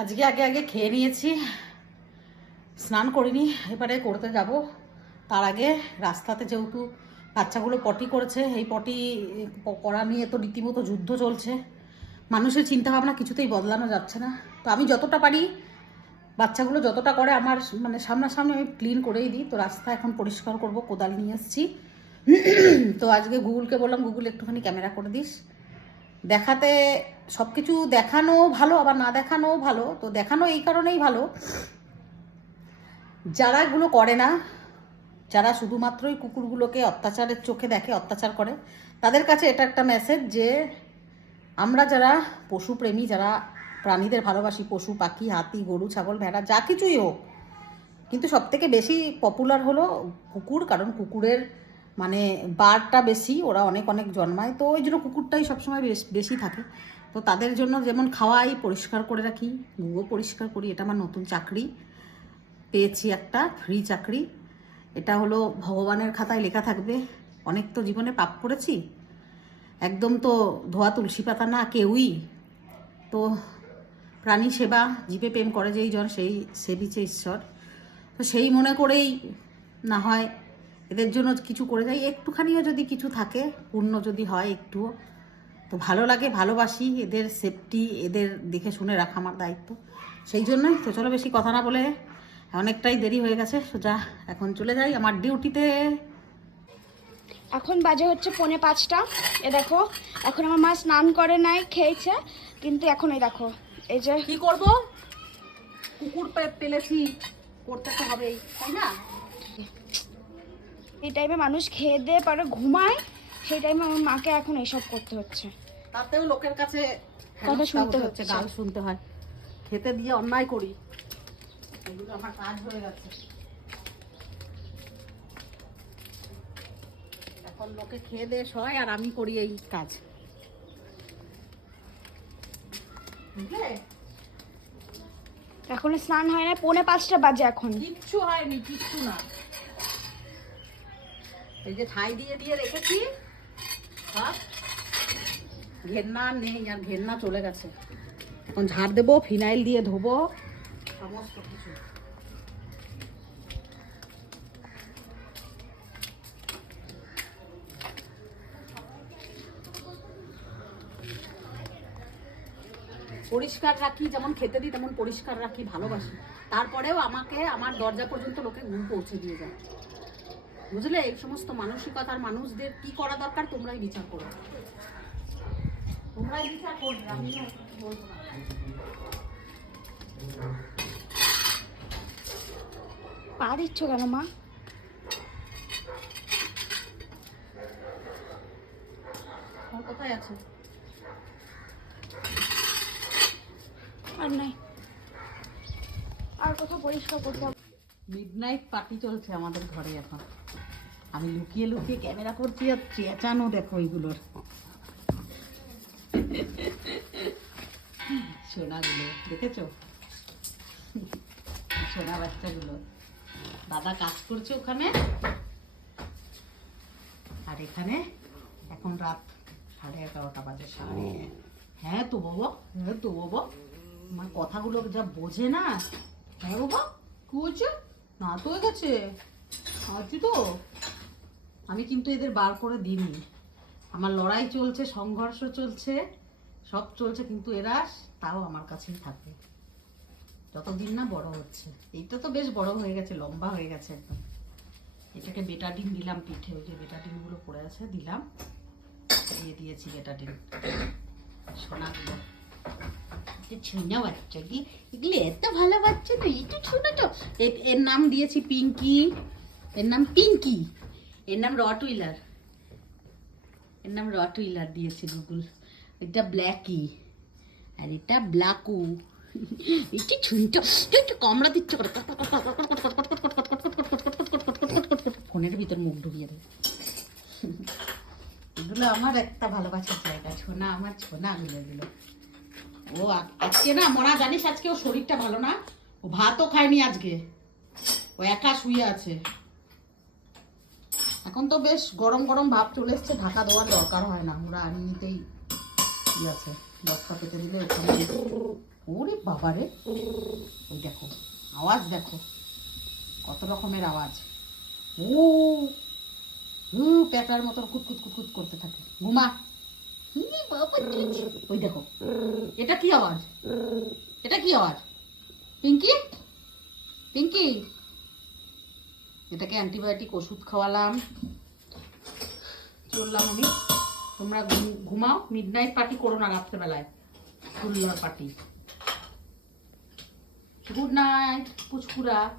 আজকে আগে আগে খেয়ে নিয়েছি। স্নান করিনি, এবারে করতে যাব। তার আগে রাস্তাতে যেহেতু বাচ্চাগুলো পটি করেছে, এই পটি করা নিয়ে তো রীতিমতো যুদ্ধ চলছে। মানুষের চিন্তাভাবনা কিছুতেই বদলানো যাচ্ছে না। তো আমি যতটা পারি, বাচ্চাগুলো যতটা করে আমার মানে সামনাসামনি আমি ক্লিন করেই দিই। তো রাস্তা এখন পরিষ্কার করব, কোদাল নিয়ে এসেছি। তো আজকে গুগলকে বললাম, গুগল একটুখানি ক্যামেরা করে দিস। দেখাতে সব কিছু দেখানো ভালো, আবার না দেখানো ভালো। তো দেখানো এই কারণেই ভালো। যারা এগুলো করে না, যারা শুধুমাত্রই কুকুরগুলোকে অত্যাচারের চোখে দেখে, অত্যাচার করে, তাদের কাছে এটা একটা মেসেজ যে, আমরা যারা পশুপ্রেমী, যারা প্রাণীদের ভালোবাসি, পশু, পাখি, হাতি, গরু, ছাগল, ভেড়া, যা কিছুই হোক, কিন্তু সব থেকে বেশি পপুলার হলো কুকুর, কারণ কুকুরের মানে বারটা বেশি ওরা অনেক অনেক জন্মায়। তো ওই জন্য কুকুরটাই সবসময় বেশ- বেশি থাকে। তো তাদের জন্য যেমন খাওয়াই, পরিষ্কার করে রাখি গুঁড়ো পরিষ্কার করি, এটা আমার নতুন চাকরি। পেয়েছি একটা ফ্রি চাকরি। এটা হলো ভগবানের খাতায় লেখা থাকবে, অনেক তো জীবনে পাপ করেছি। একদম তো ধোয়া তুলসী পাতা না কেউই। তো প্রাণী সেবা, জীবে প্রেম করে যেই জন, সেই সেবিছে ঈশ্বর। তো সেই মনে করেই না হয় এদের জন্য কিছু করে যাই। একটুখানিও যদি কিছু থাকে পূর্ণ যদি হয় একটুও তো ভালো লাগে ভালোবাসি এদের সেফটি এদের দেখে শুনে রাখা আমার দায়িত্ব। সেই জন্যই তো চলো বেশি কথা না বলে অনেকটাই দেরি হয়ে গেছে সোজা এখন চলে যাই আমার ডিউটিতে। এখন বাজে হচ্ছে পৌনে পাঁচটা। এ দেখো এখন আমার মা স্নান করে নাই খেয়েছে কিন্তু এখন এই দেখো এই যে কি করব? কুকুর পেলেছি করতে তো হবেই তাই না? এই টাইমে মানুষ খেয়ে দিয়ে পরে ঘুমায় সেই টাইমে আমার মাকে এখন এইসব করতে হচ্ছে। তাতেও লোকের কাছে কথা শুনতে হচ্ছে। গাল শুনতে হয়। খেতে দিয়ে অন্যায় করি। এগুলো আমার কাজ হয়ে গেছে। এখন লোকে খেয়ে দিয়ে শয় আর আমি করি এই কাজ। বুঝলে? এখন স্নান হয় না পৌনে পাঁচটা বাজে এখন। কিচ্ছু হয়নি কিচ্ছু না। এই যে ঠাই দিয়ে দিয়ে রেখেছি, সব। ঘেন্না নেই, আর ঘেন্না চলে গেছে। এখন ঝাড় দেবো, ফিনাইল দিয়ে ধোবো, সমস্ত কিছু। পরিষ্কার রাখি, যেমন খেতে দিই, তেমন পরিষ্কার রাখি, ভালোবাসি। তারপরেও আমাকে, আমার দরজা পর্যন্ত লোকে ঘুম পৌঁছে দিয়ে যায়। বুঝলে? এই সমস্ত মানসিকতার মানুষদের কি করা দরকার? তোমরাই বিচার করো। তোমরাই বিচার করবে আমি বলব না। পা দিচ্ছ কেন মা? কোথায় আছে? আর নাই। আর কোথাও পরিষ্কার করতে হবে মিডনাইট পার্টি চলছে আমাদের ঘরে এখন। আমি লুকিয়ে লুকিয়ে ক্যামেরা করছি আর চেঁচানো দেখো এইগুলোর সোনাগুলো দেখেছ? সোনা বাচ্চাগুলো। দাদা কাজ করছে ওখানে। আর এখানে এখন রাত সাড়ে এগারোটা বাজে সাড়ে হ্যাঁ তো বাবা হ্যাঁ তো বাবা। আমার কথাগুলো যা বোঝে না। হ্যাঁ বাবা কি হয়েছে না হয়ে গেছে। আছি তো। আমি কিন্তু এদের বার করে দিইনি। আমার লড়াই চলছে, সংঘর্ষ চলছে, সব চলছে, কিন্তু এরা তাও আমার কাছেই থাকবে যতদিন না বড় হচ্ছে। এইটা তো বেশ বড় হয়ে গেছে, লম্বা হয়ে গেছে একদম। এটাকে বেটাডিন দিলাম পিঠে, ওই যে বেটাডিনগুলো পড়ে আছে, দিলাম। দিয়ে দিয়েছি বেটাডিন। সোনাগুলো। ছোনা বাচ্চা কি? এগুলি এত ভালো বাচ্চা তো একটু ছোট তো। এর নাম দিয়েছি পিঙ্কি, এর নাম পিঙ্কি, এর নাম রটউইলার। এর নাম রটউইলার দিয়েছি গুগল। এটা ব্ল্যাকি, আর এটা ব্লাকু একটু ছুঁটো একটু কামড়া দিচ্ছে। ফোনের ভিতর মুখ ঢুকিয়ে দেবে। এগুলো আমার একটা ভালোবাসার জায়গা, ছোনা আমার ছোনা গুলো এগুলো ও আজকে না, মনা, জানিস আজকে ওর শরীরটা ভালো না? ও ভাতও খায়নি আজকে। ও একা শুয়ে আছে। এখন তো বেশ গরম গরম ভাব চলে এসছে, ঢাকা দেওয়ার দরকার হয় না। আমরা এমনিতেই ই আছে দশটা পেতে দিলে ওখানে ওরে বাবারে ওই দেখো, আওয়াজ দেখো, কত রকমের আওয়াজ। ও হু পেটার মতন কুতকুত কুতকুত করতে থাকে। ঘুমা। এটা কি আওয়াজ? এটা কি আওয়াজ? পিঙ্কি? পিঙ্কি? এটাকে অ্যান্টিবায়োটিক ওষুধ খাওয়ালাম। চললাম আমি। তোমরা ঘুম- ঘুমাও। মিড নাইট পার্টি করো না রাত্রেবেলায়। ফুল্লার পার্টি গুড নাইট পুচকুরা।